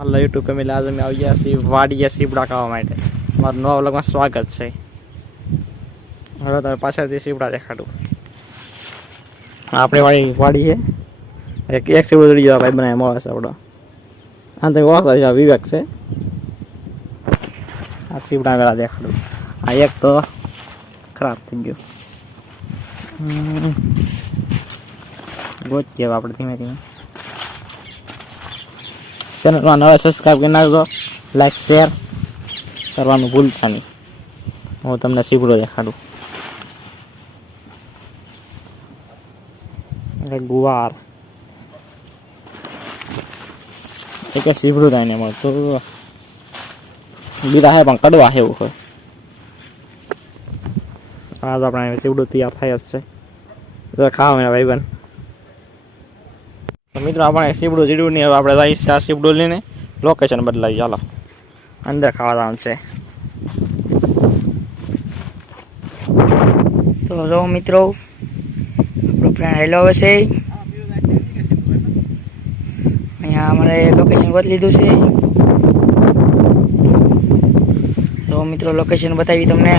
હાલો YouTube family આજે અમે આવી ગયા છીએ વાડીએ સીપડા ખાવા માટે. મારું નવા વ્લોગમાં સ્વાગત છે. હવે તમે પાછળથી સીપડા દેખાડું. આપણે વાડી વાડી છે એક એક સીપડો ચડી ગયો, ભાઈ બનાવે મળે છે આપણો. આ તમે ઓળખો છો વિવેક છે. આ સીપડા વેળા દેખાડું. આ એક તો ખરાબ થઈ ગયો. ગોચ જેવા આપણે ધીમે ધીમે. ચેનલમાં નવા સબસ્ક્રાઈબ કરી નાખજો. લાઈક શેર કરવાનું ભૂલતા નહીં. હું તમને સીબડો દેખાડું. ગુવાર. એક સીબડું થાય ને એમાં તો બીજા હે, પણ કડવા એવું હોય. આજ આપણે સીવડું તૈયાર થાય જ છે. ખાવા ભાઈ બન મિત્રો, આપણે સીબડું જીડવું નહીં હવે આપણે જઈશું આ સીબડું લઈને. લોકેશન બદલાવી ચાલો અંદર ખાવા જવાનું છે. તો જો મિત્રો, આપણો ફ્રેન્ડ હેલો છે. અહીંયા અમારે લોકેશન બદલી લીધું છે. તો મિત્રો લોકેશન બતાવી તમને.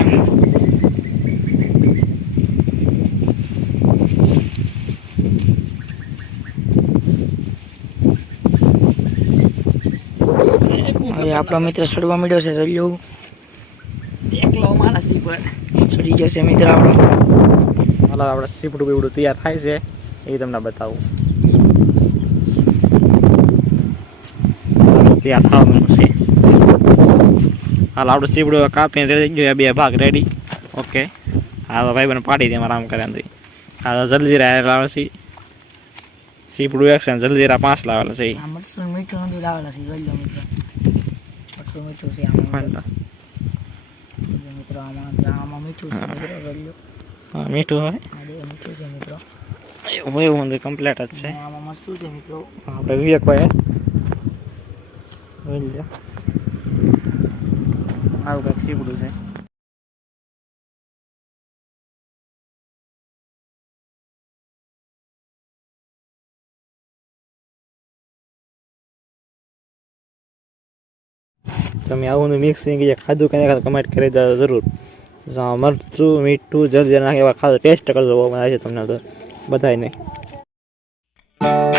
હવે આપણો મિત્ર છોડવા મળ્યો છે ચડ્યો એકલો માણસ પણ. ચડી ગયો છે મિત્ર આપણો. હાલો આપણે સીપડું બીબડું તૈયાર થાય છે. એ તમને બતાવું. તૈયાર થવાનું છે. હાલ આપણું સીપડું કાપીને રેડી ગયું બે ભાગ રેડી. ઓકે. હા તો ભાઈ બને પાડી દે આરામ કરે અંદર હા તો રહ્યા લાવે છે. સીપડું એક્શન જલજીરા પાંચ લાવેલા છે. આ મરચું મીઠું નથી લાવેલા છે જોઈ લો મિત્રો. મરચું મીઠું છે આમાં? મિત્રો આમાં આમાં મીઠું છે મિત્રો લો હા મીઠું હોય? મીઠું છે મિત્રો. એવું એવું અંદર કમ્પ્લીટ જ છે. આમાં મરચું છે મિત્રો. આપણે વિવેકભાઈ લો આવું કંઈક સીપડું છે. તમે આવું મિક્સિંગ જે ખાધું કે નહીં કમેન્ટ કરી દેજો જરૂર. મરચું, મીઠું જલ્દી નાખે એવા ખાધું ટેસ્ટ કરજો, બહુ મજા છે તમને તો. બધાને સીધા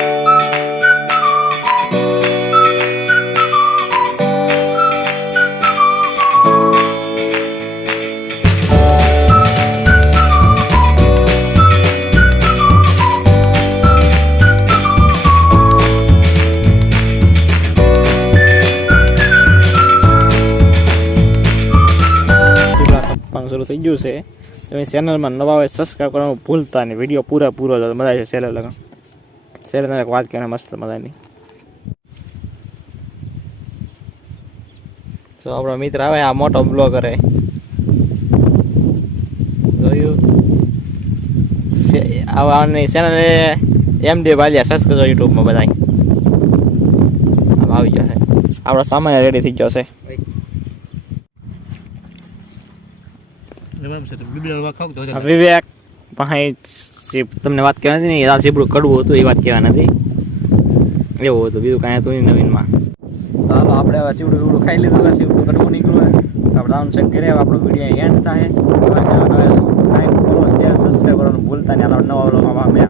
કાપવાનું શરૂ થઈ ગયું છે. તમે ચેનલમાં નવા હોય સબસ્ક્રાઈબ કરવાનું ભૂલતા નહીં. વીડિયો પૂરા પૂરો થતો મજા છે સેલર લગન. સેલર એક વાત કહેવાય મસ્ત મજાની. તો આપણો મિત્ર આવે, આ મોટો બ્લોગર હે જોયું? આવવાની ચેનલ એમ ડે વાલિયા સર્ચ કરજો યુટ્યુબમાં બધા આવી જશે આપણો સામાન રેડી થઈ ગયો છે. વિવેક પાસે તમને વાત કહેવાની નથી ને આ કડવું હતું એ વાત કહેવા નથી. એવું હતું બીજું કાંઈ હતું નહીં નવીનમાં. તો હાલો આપણે હવે બીવડું ખાઈ લીધું હવે કડવું નીકળ્યું આપણે ડાઉન ચેક કરીએ આપણો વીડિયો એન્ડ થાય. લાઈક ફોલો શેર સબસ્ક્રાઈબ કરવાનું ભૂલતા નહીં આપણે નવા વ્લોગમાં